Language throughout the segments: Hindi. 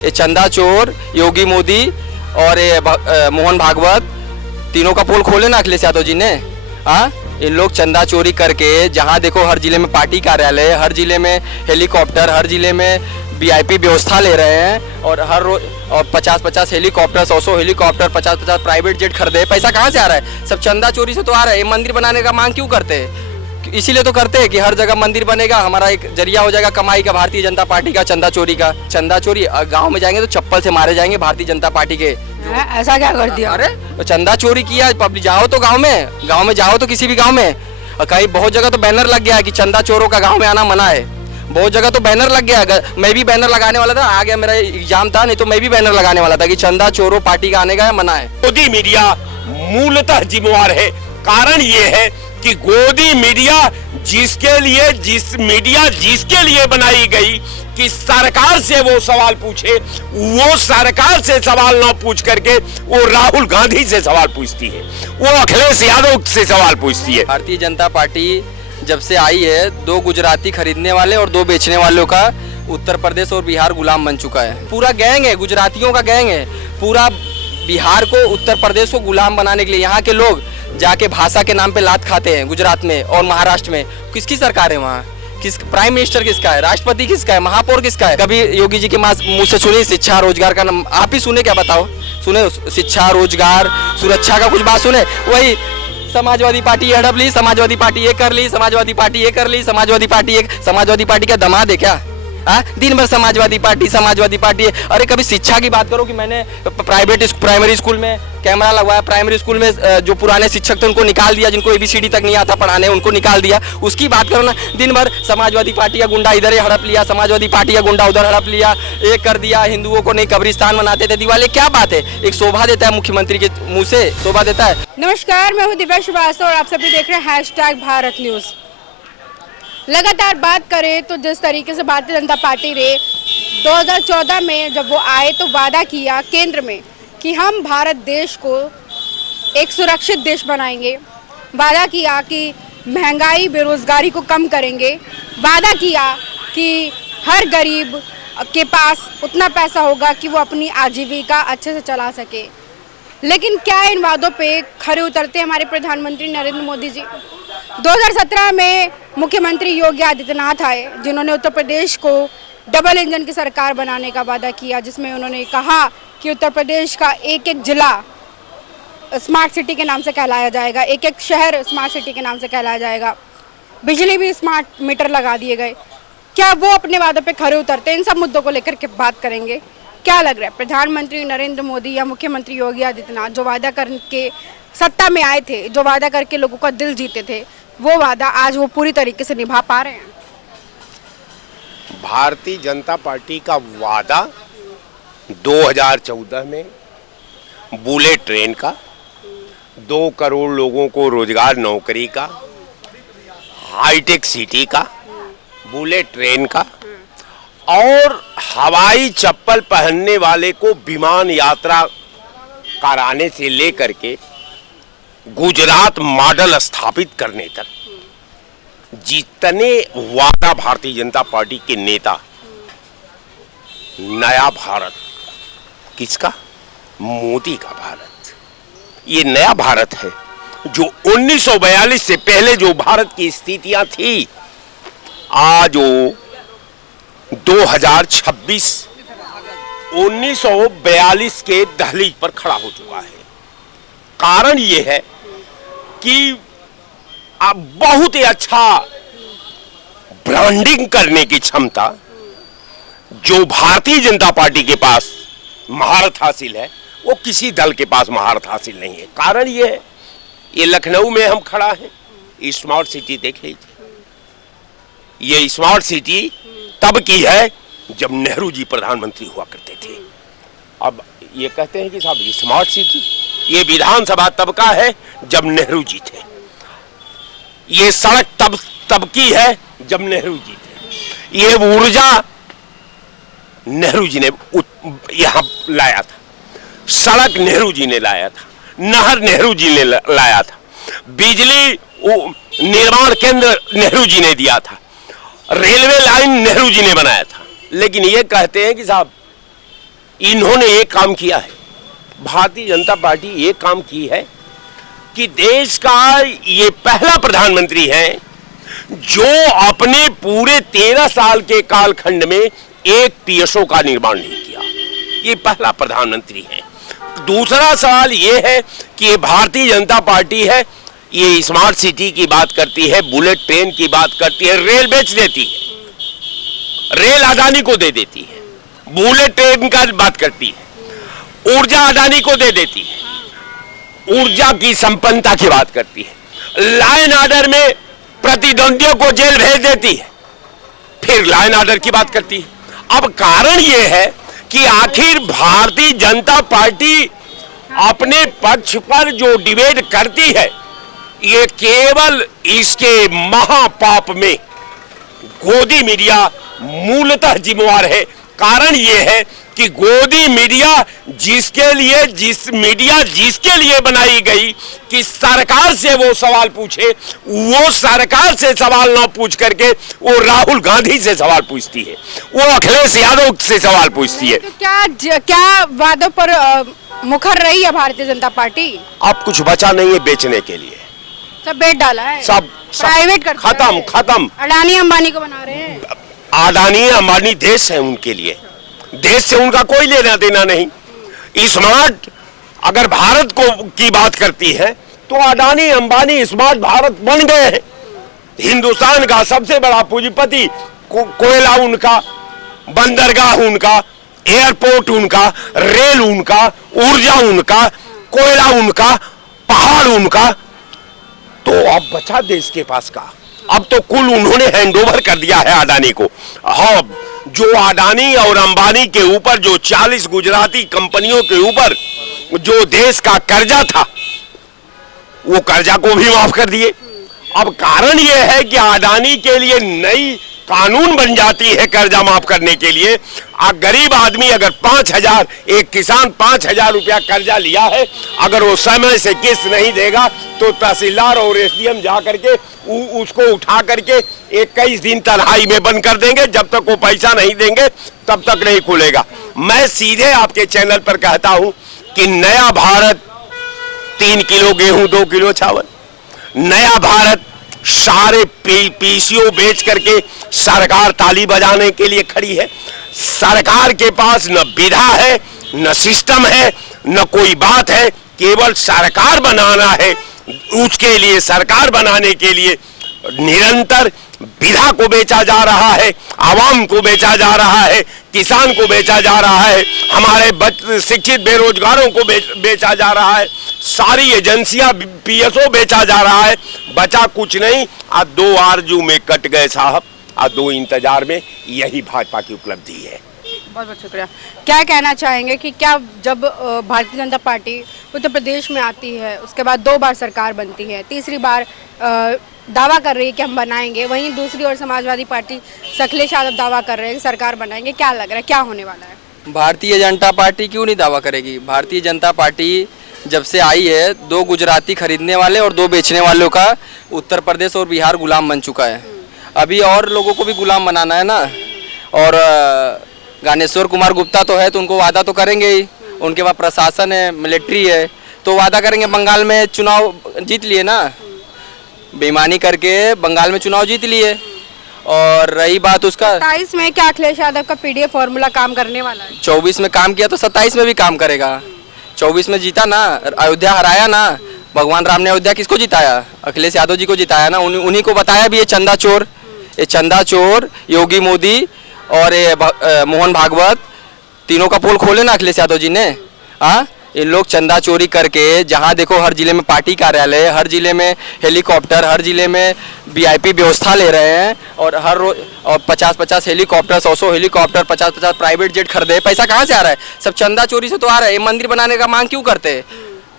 ये चंदा चोर, योगी मोदी और ये मोहन भागवत तीनों का पोल खोले ना अखिलेश यादव जी ने। हाँ, इन लोग चंदा चोरी करके जहाँ देखो हर जिले में पार्टी कार्यालय, हर जिले में हेलीकॉप्टर, हर जिले में वीआईपी व्यवस्था ले रहे हैं और हर रोज और 50-50 हेलीकॉप्टर, 100 हेलीकॉप्टर, 50-50 प्राइवेट जेट खरीदे। पैसा कहाँ से आ रहा है? सब चंदा चोरी से तो आ रहा है। ये मंदिर बनाने का मांग क्यों करते हैं? इसीलिए तो करते हैं कि हर जगह मंदिर बनेगा, हमारा एक जरिया हो जाएगा कमाई का भारतीय जनता पार्टी का चंदा चोरी का। चंदा चोरी गांव में जाएंगे तो चप्पल से मारे जाएंगे भारतीय जनता पार्टी के। ऐसा क्या कर दिया? अरे तो चंदा चोरी किया, पब्लिक जाओ तो गांव में जाओ तो किसी भी गांव में, कहीं बहुत जगह तो बैनर लग गया है कि चंदा चोरों का गांव में आना मना है। बहुत जगह तो बैनर लग गया। मैं भी बैनर लगाने वाला था, आ गया, मेरा एग्जाम था, नहीं तो मैं भी बैनर लगाने वाला था कि चंदा चोरों पार्टी का आने का मना है। गोदी मीडिया मूलतः जिम्मेवार है। कारण ये है कि गोदी मीडिया जिसके लिए बनाई गई कि सरकार से वो सवाल पूछे, वो सरकार से सवाल ना पूछ करके वो राहुल गांधी से सवाल पूछती है, वो अखिलेश यादव से सवाल पूछती है। भारतीय जनता पार्टी जब से आई है, 2 गुजराती खरीदने वाले और 2 बेचने वालों का उत्तर प्रदेश और बिहार गुलाम बन चुका है। पूरा गैंग है, गुजरातियों का गैंग है। पूरा बिहार को, उत्तर प्रदेश को गुलाम बनाने के लिए यहाँ के लोग जाके भाषा के नाम पे लात खाते हैं। गुजरात में और महाराष्ट्र में किसकी सरकार है? वहाँ किस प्राइम मिनिस्टर किसका है? राष्ट्रपति किसका है? महापौर किसका है? कभी योगी जी के मुंह से सुनी शिक्षा रोजगार का नाम? आप ही सुने क्या? बताओ, सुने शिक्षा रोजगार सुरक्षा का कुछ बात सुने? वही समाजवादी पार्टी ये हड़प ली, समाजवादी पार्टी ये कर ली, समाजवादी पार्टी ये कर ली, समाजवादी पार्टी का दमाद है क्या? दिन भर समाजवादी पार्टी। अरे कभी शिक्षा की बात करो कि मैंने प्राइमरी स्कूल में कैमरा लगवाया, प्राइमरी स्कूल में जो पुराने शिक्षक थे उनको निकाल दिया, जिनको ABCD तक नहीं आता पढ़ाने उनको निकाल दिया, उसकी बात करो ना। दिन भर समाजवादी पार्टी का गुंडा इधर हड़प लिया, समाजवादी पार्टी का गुंडा उधर हड़प लिया, एक कर दिया, हिंदुओं को नहीं कब्रिस्तान बनाते थे दिवाली। क्या बात है? एक शोभा देता है मुख्यमंत्री के मुँह से, शोभा देता है। नमस्कार, मैं हूँ दिव्या श्रीवास्तव और आप सभी देख रहे हैं #भारत न्यूज। लगातार बात करें तो जिस तरीके से भारतीय जनता पार्टी ने 2014 में जब वो आए तो वादा किया केंद्र में कि हम भारत देश को एक सुरक्षित देश बनाएंगे, वादा किया कि महंगाई बेरोजगारी को कम करेंगे, वादा किया कि हर गरीब के पास उतना पैसा होगा कि वो अपनी आजीविका अच्छे से चला सके। लेकिन क्या इन वादों पे खरे उतरते हमारे प्रधानमंत्री नरेंद्र मोदी जी? 2017 में मुख्यमंत्री योगी आदित्यनाथ आए, जिन्होंने उत्तर प्रदेश को डबल इंजन की सरकार बनाने का वादा किया, जिसमें उन्होंने कहा कि उत्तर प्रदेश का एक जिला स्मार्ट सिटी के नाम से कहलाया जाएगा, एक शहर स्मार्ट सिटी के नाम से कहलाया जाएगा, बिजली भी स्मार्ट मीटर लगा दिए गए। क्या वो अपने वादों पे खरे उतरते? इन सब मुद्दों को लेकर के बात करेंगे। क्या लग रहा है, प्रधानमंत्री नरेंद्र मोदी या मुख्यमंत्री योगी आदित्यनाथ जो वादा करके सत्ता में आए थे, जो वादा करके लोगों का दिल जीते थे, वो वादा आज वो पूरी तरीके से निभा पा रहे हैं? भारतीय जनता पार्टी का वादा 2014 में बुलेट ट्रेन का, 2 करोड़ लोगों को रोजगार नौकरी का, हाईटेक सिटी का, बुलेट ट्रेन का और हवाई चप्पल पहनने वाले को विमान यात्रा कराने से लेकर के गुजरात मॉडल स्थापित करने तक जितने वादा भारतीय जनता पार्टी के नेता, नया भारत किसका? मोदी का भारत। ये नया भारत है जो 1942 से पहले जो भारत की स्थितियां थी, आज वो 2026 1942 के दहलीज पर खड़ा हो चुका है। कारण ये है कि अब बहुत ही अच्छा ब्रांडिंग करने की क्षमता जो भारतीय जनता पार्टी के पास महारत हासिल है, वो किसी दल के पास महारत हासिल नहीं है। कारण ये है, ये लखनऊ में हम खड़ा हैं, स्मार्ट सिटी देख लीजिए। ये स्मार्ट सिटी तब की है जब नेहरू जी प्रधानमंत्री हुआ करते थे। अब ये कहते हैं कि साहब ये स्मार्ट सिटी, ये विधानसभा तब का है जब नेहरू जी थे। ये सड़क तब की है जब नेहरू जी थे। ये ऊर्जा नेहरू जी ने यहां लाया था, सड़क नेहरू जी ने लाया था, नहर नेहरू जी ने लाया था, बिजली निर्माण केंद्र नेहरू जी ने दिया था, रेलवे लाइन नेहरू जी ने बनाया था। लेकिन ये कहते हैं कि साहब इन्होंने एक काम किया है, भारतीय जनता पार्टी एक काम की है कि देश का ये पहला प्रधानमंत्री है जो अपने पूरे 13 साल के कालखंड में एक पीएसओ का निर्माण नहीं किया। ये पहला प्रधानमंत्री है। दूसरा सवाल ये है कि ये भारतीय जनता पार्टी है, ये स्मार्ट सिटी की बात करती है, बुलेट ट्रेन की बात करती है, रेल बेच देती है, रेल अडानी को दे देती है, बुलेट ट्रेन का बात करती है, ऊर्जा अडानी को दे देती है, ऊर्जा की संपन्नता की बात करती है, लॉ एंड ऑर्डर में प्रतिद्वंदियों को जेल भेज देती है, फिर लॉ एंड ऑर्डर की बात करती है। अब कारण यह है कि आखिर भारतीय जनता पार्टी अपने पक्ष पर जो डिबेट करती है ये केवल इसके महापाप में गोदी मीडिया मूलतः जिम्मेवार है। कारण यह है कि गोदी मीडिया जिसके लिए बनाई गई कि सरकार से वो सवाल पूछे, वो सरकार से सवाल ना पूछ करके वो राहुल गांधी से सवाल पूछती है, वो अखिलेश यादव से सवाल पूछती है। तो क्या वादों पर मुखर रही है भारतीय जनता पार्टी? अब कुछ बचा नहीं है बेचने के लिए, सब बेच डाला है, सब प्राइवेट कर खत्म। अडानी अंबानी को बना रहे हैं। अडानी अंबानी देश है उनके लिए, देश से उनका कोई लेना देना नहीं। स्मार्ट अगर भारत को की बात करती है तो अडानी अंबानी स्मार्ट भारत बन गए हैं। हिंदुस्तान का सबसे बड़ा पूंजीपति कोयला उनका, बंदरगाह उनका, एयरपोर्ट उनका, रेल उनका, ऊर्जा उनका, कोयला उनका, पहाड़ उनका। तो अब बचा देश के पास का, अब तो कुल उन्होंने हैंडओवर कर दिया है अडानी को। हाँ, जो अडानी और अंबानी के ऊपर जो 40 गुजराती कंपनियों के ऊपर जो देश का कर्जा था वो कर्जा को भी माफ कर दिए। अब कारण यह है कि अडानी के लिए नई कानून बन जाती है कर्जा माफ करने के लिए। गरीब आदमी अगर 5,000, एक किसान 5,000 रुपया कर्जा लिया है, अगर वो समय से किस्त नहीं देगा तो तहसीलदार और एसडीएम जा करके उसको उठा करके 21 दिन तन्हाई में बंद कर देंगे। जब तक वो पैसा नहीं देंगे तब तक नहीं खुलेगा। मैं सीधे आपके चैनल पर कहता हूं कि नया भारत 3 किलो गेहूं 2 किलो चावल, नया भारत सारे पीसीओ बेच करके सरकार ताली बजाने के लिए खड़ी है। सरकार के पास न विधा है, न सिस्टम है, न कोई बात है, केवल सरकार बनाना है। उसके लिए सरकार बनाने के लिए निरंतर विधा को बेचा जा रहा है, आवाम को बेचा जा रहा है, किसान को बेचा जा रहा है, हमारे शिक्षित बेरोजगारों को बेचा जा रहा है, सारी एजेंसियां पीएसओ बेचा जा रहा है। बचा कुछ नहीं। आज 2 आरजू में कट गए साहब, आज 2 इंतजार में। यही भाजपा की उपलब्धि है। बहुत बहुत शुक्रिया। क्या कहना चाहेंगे कि क्या जब भारतीय जनता पार्टी उत्तर प्रदेश में आती है, उसके बाद 2 बार सरकार बनती है, तीसरी बार दावा कर रही है कि हम बनाएंगे, वहीं दूसरी ओर समाजवादी पार्टी अखिलेश यादव दावा कर रहे हैं कि सरकार बनाएंगे, क्या लग रहा है क्या होने वाला है? भारतीय जनता पार्टी क्यों नहीं दावा करेगी? भारतीय जनता पार्टी जब से आई है 2 गुजराती खरीदने वाले और 2 बेचने वालों का उत्तर प्रदेश और बिहार गुलाम बन चुका है। अभी और लोगों को भी गुलाम बनाना है ना। और ज्ञानेश्वर कुमार गुप्ता तो है तो उनको वादा तो करेंगे ही, उनके पास प्रशासन है, मिलिट्री है, तो वादा करेंगे। बंगाल में चुनाव जीत लिए ना, बेईमानी करके बंगाल में चुनाव जीत लिए। और रही बात उसका 27 में क्या अखिलेश यादव का पीडीएफ फॉर्मूला काम करने वाला है? 24 में काम किया तो 27 में भी काम करेगा। 24 में जीता ना, अयोध्या हराया ना, भगवान राम ने अयोध्या किसको जिताया? अखिलेश यादव जी को जिताया ना। उन्हीं को बताया भी ये चंदा चोर योगी मोदी और मोहन भागवत, तीनों का पोल खोले ना अखिलेश यादव जी ने। हाँ, इन लोग चंदा चोरी करके जहाँ देखो हर जिले में पार्टी कार्यालय, हर जिले में हेलीकॉप्टर, हर जिले में वीआईपी व्यवस्था ले रहे हैं। और हर रोज 50-50 हेलीकॉप्टर, 100 हेलीकॉप्टर, 50-50 प्राइवेट जेट खरीदे। पैसा कहाँ से आ रहा है? सब चंदा चोरी से तो आ रहा है। ये मंदिर बनाने का मांग क्यों करते हैं?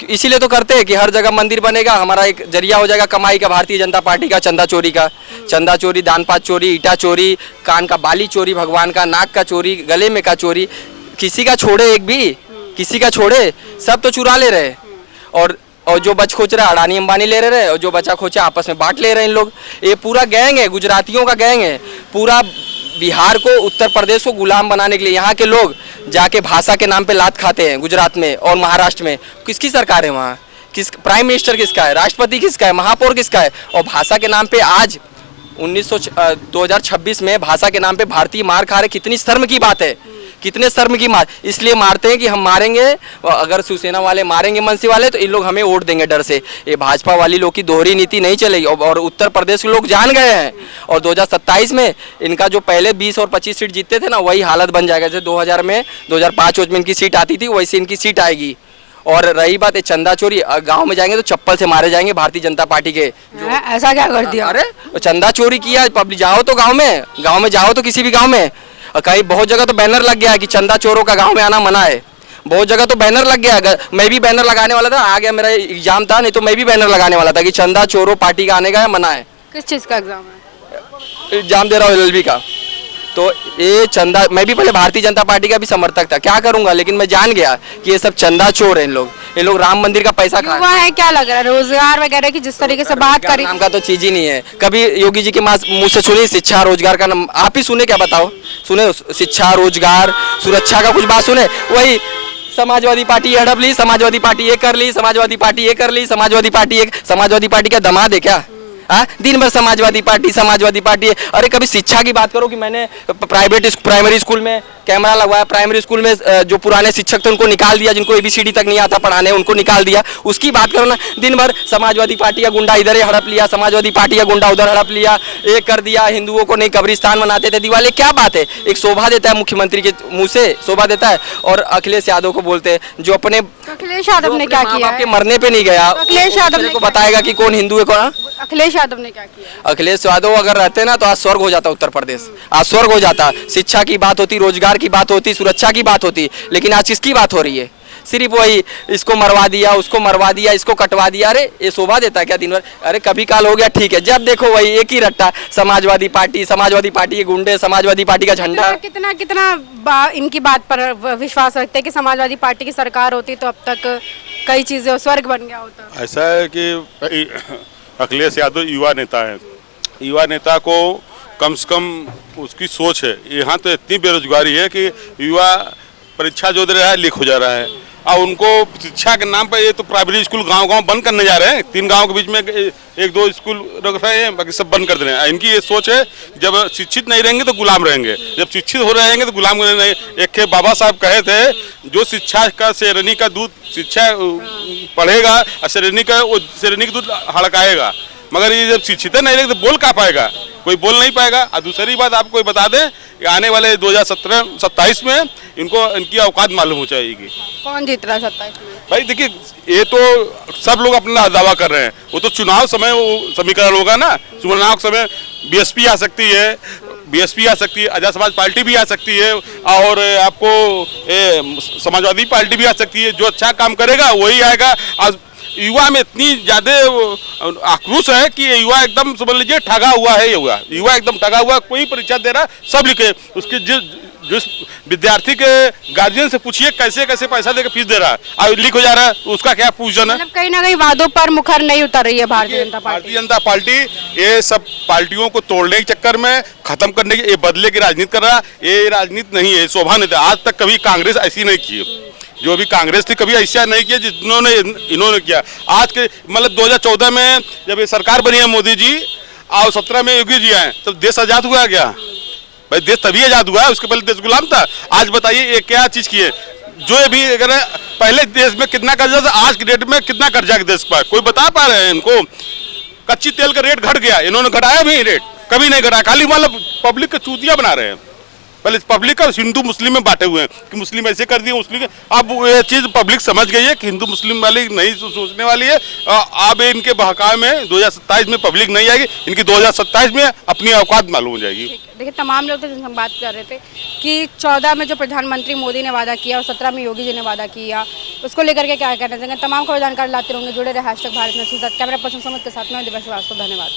इसीलिए तो करते हैं कि हर जगह मंदिर बनेगा, हमारा एक जरिया हो जाएगा कमाई का, भारतीय जनता पार्टी का चंदा चोरी का। चंदा चोरी, दान पात चोरी, ईटा चोरी, कान का बाली चोरी, भगवान का नाक का चोरी, गले में का चोरी, किसी का छोड़े एक भी, किसी का छोड़े, सब तो चुरा ले रहे। और जो बच खोच रहा अडानी अंबानी ले रहे, और जो बचा खोचा आपस में बांट ले रहे हैं इन लोग। ये पूरा गैंग है, गुजरातियों का गैंग है, पूरा बिहार को, उत्तर प्रदेश को गुलाम बनाने के लिए यहाँ के लोग जाके भाषा के नाम पे लात खाते हैं गुजरात में और महाराष्ट्र में। किसकी सरकार है वहाँ? किस प्राइम मिनिस्टर किसका है? राष्ट्रपति किसका है? महापौर किसका है? और भाषा के नाम पे आज 2026 में भाषा के नाम पे भारतीय मार खा रहे, कितनी शर्म की बात है, कितने शर्म की मार। इसलिए मारते हैं कि हम मारेंगे, अगर शिवसेना वाले मारेंगे मनसी वाले तो इन लोग हमें वोट देंगे डर से। ये भाजपा वाली लोग की दोहरी नीति नहीं चलेगी और उत्तर प्रदेश के लोग जान गए हैं। और 2027 में इनका जो पहले 20 और 25 सीट जीतते थे ना, वही हालत बन जाएगा। जैसे 2000 में 2005 में इनकी सीट आती थी, वैसे इनकी सीट आएगी। और रही बात है चंदा चोरी, गांव में जाएंगे तो चप्पल से मारे जाएंगे भारतीय जनता पार्टी के। ऐसा क्या कर दिया? अरे चंदा चोरी किया, पब्लिक जाओ तो गांव में जाओ तो किसी भी गांव में, कहीं बहुत जगह तो बैनर लग गया है कि चंदा चोरों का गांव में आना मना है। बहुत जगह तो बैनर लग गया है। मैं भी बैनर लगाने वाला था, आ गया, मेरा एग्जाम था, नहीं तो मैं भी बैनर लगाने वाला था कि चंदा चोरों पार्टी का आने का है, मना है। किस चीज़ का एग्जाम है? एग्जाम दे रहा हूँ LLB का। तो ये चंदा, मैं भी पहले भारतीय जनता पार्टी का भी समर्थक था, क्या करूंगा, लेकिन मैं जान गया कि ये सब चंदा चोर हैं। ये लोग राम मंदिर का पैसा खा रहे हैं। क्या लग रहा है रोजगार वगैरह की जिस तरीके से बात करी? नाम का तो चीज ही नहीं है। कभी योगी जी के मुंह से सुनी शिक्षा रोजगार का नाम? आप ही सुने क्या, बताओ? सुने शिक्षा रोजगार सुरक्षा का कुछ बात सुने? वही समाजवादी पार्टी ये हड़प ली, समाजवादी पार्टी ये कर ली, समाजवादी पार्टी ये कर ली, समाजवादी पार्टी का दमाद है क्या? दिन भर समाजवादी पार्टी। अरे कभी शिक्षा की बात करो कि मैंने प्राइमरी स्कूल में कैमरा लगवाया, प्राइमरी स्कूल में जो पुराने शिक्षक थे उनको निकाल दिया, जिनको ABCD तक नहीं आता पढ़ाने उनको निकाल दिया, उसकी बात करो ना। दिन भर समाजवादी पार्टी का गुंडा इधर हड़प लिया, समाजवादी पार्टी का गुंडा उधर हड़प लिया, ये कर दिया, हिंदुओं को नहीं कब्रिस्तान बनाते थे दिवाली। क्या बात है? एक शोभा देता है मुख्यमंत्री के मुंह से, शोभा देता है। और अखिलेश यादव को बोलते हैं जो अपने अखिलेश यादव ने क्या किया? आपके मरने पे नहीं गया, अखिलेश यादव को बताएगा कि कौन हिंदू है कौन। अखिलेश यादव ने क्या किया? अखिलेश यादव अगर रहते ना तो आज स्वर्ग हो जाता उत्तर प्रदेश, आज स्वर्ग हो जाता। शिक्षा की बात होती, रोजगार की बात होती, सुरक्षा की बात होती, लेकिन आज किसकी बात हो रही है? सिर्फ वही इसको मरवा दिया, उसको मरवा दिया, इसको कटवा दिया। अरे ये शोभा देता है क्या दिन भर? अरे कभी काल हो गया ठीक है, जब देखो वही एक ही रट्टा, समाजवादी पार्टी के गुंडे, समाजवादी पार्टी का झंडा। कितना इनकी बात पर विश्वास रखते हैं कि समाजवादी पार्टी की सरकार होती तो अब तक कई चीजें स्वर्ग बन गया होता? ऐसा है कि अखिलेश यादव युवा नेता है, युवा नेता को कम से कम उसकी सोच है। यहाँ तो इतनी बेरोजगारी है कि युवा परीक्षा जो दे रहा है लीक हो जा रहा है, और उनको शिक्षा के नाम पर ये तो प्राइमरी स्कूल गांव-गांव बंद करने जा रहे हैं। 3 गांव के बीच में 1-2 स्कूल रख रहे हैं, बाकी सब बंद कर दे रहे हैं। इनकी ये सोच है जब शिक्षित नहीं रहेंगे तो गुलाम रहेंगे, जब शिक्षित हो रहेंगे तो गुलाम नहीं। एक के बाबा साहब कहे थे, जो शिक्षा का शेरनी का दूध शिक्षा पढ़ेगा और शेरनी का दूध हड़काएगा, मगर ये जब शिक्षित नहीं रहेंगे तो बोल कहाँ पाएगा? कोई बोल नहीं पाएगा। और दूसरी बात आपको बता दें कि आने वाले 2027 में इनकी औकात मालूम हो जाएगी। कौन जीत रहा है 27 में? भाई देखिए, ये तो सब लोग अपना दावा कर रहे हैं, वो तो चुनाव समय वो समीकरण होगा ना। चुनाव समय BSP आ सकती है, आजाद समाज पार्टी भी आ सकती है, और आपको समाजवादी पार्टी भी आ सकती है। जो अच्छा काम करेगा वही आएगा। आज युवा में इतनी ज्यादा आक्रोश है कि युवा एकदम समझ लीजिए ठगा हुआ है। युवा एकदम ठगा हुआ, कोई परीक्षा दे रहा सब लिखे, उसके जिस विद्यार्थी के गार्जियन से पूछिए कैसे पैसा देकर फीस दे रहा है और लीक हो जा रहा है, उसका क्या पूजन है? मतलब कहीं ना कहीं वादों पर मुखर नहीं उतर रही है भारतीय जनता पार्टी। ये सब पार्टियों को तोड़ने के चक्कर में, खत्म करने की, ये बदले की राजनीति कर रहा है। ये राजनीति नहीं है, शोभा नहीं था। आज तक कभी कांग्रेस ऐसी नहीं की, जो भी कांग्रेस थी कभी ऐसा नहीं किया जिन्होंने इन्होंने किया। आज के मतलब 2014 में जब ये सरकार बनी है मोदी जी, और 17 में योगी जी आए, तब देश आजाद हुआ क्या? भाई देश तभी आजाद हुआ है, उसके पहले देश गुलाम था। आज बताइए ये क्या चीज की है? जो भी अगर पहले देश में कितना कर्जा था, आज की डेट में कितना कर्जा है देश पर, कोई बता पा रहे हैं इनको? कच्ची तेल का रेट घट गया, इन्होंने घटाया भी रेट? कभी नहीं घटाया। खाली मतलब पब्लिक का चूतिया बना रहे हैं। पहले पब्लिक का हिंदू मुस्लिम में बांटे हुए हैं कि मुस्लिम ऐसे कर दिए, मुस्लिम। अब ये चीज पब्लिक समझ गई है कि हिंदू मुस्लिम वाली नहीं सोचने वाली है। अब इनके बहकावे में 2027 में पब्लिक नहीं आएगी, इनकी 2027 में अपनी औकात मालूम हो जाएगी। देखिए, तमाम लोग थे जिनसे हम बात कर रहे थे कि 14 में जो प्रधानमंत्री मोदी ने वादा किया और 17 में योगी जी ने वादा किया, उसको लेकर के क्या कहना चाहेंगे? तमाम खबर जानकारी लाते रहेंगे, जुड़े रहे #भारत न्यूज़ के साथ। कैमरा पर्सन समझ के साथ में दिव्या श्रीवास्तव, धन्यवाद।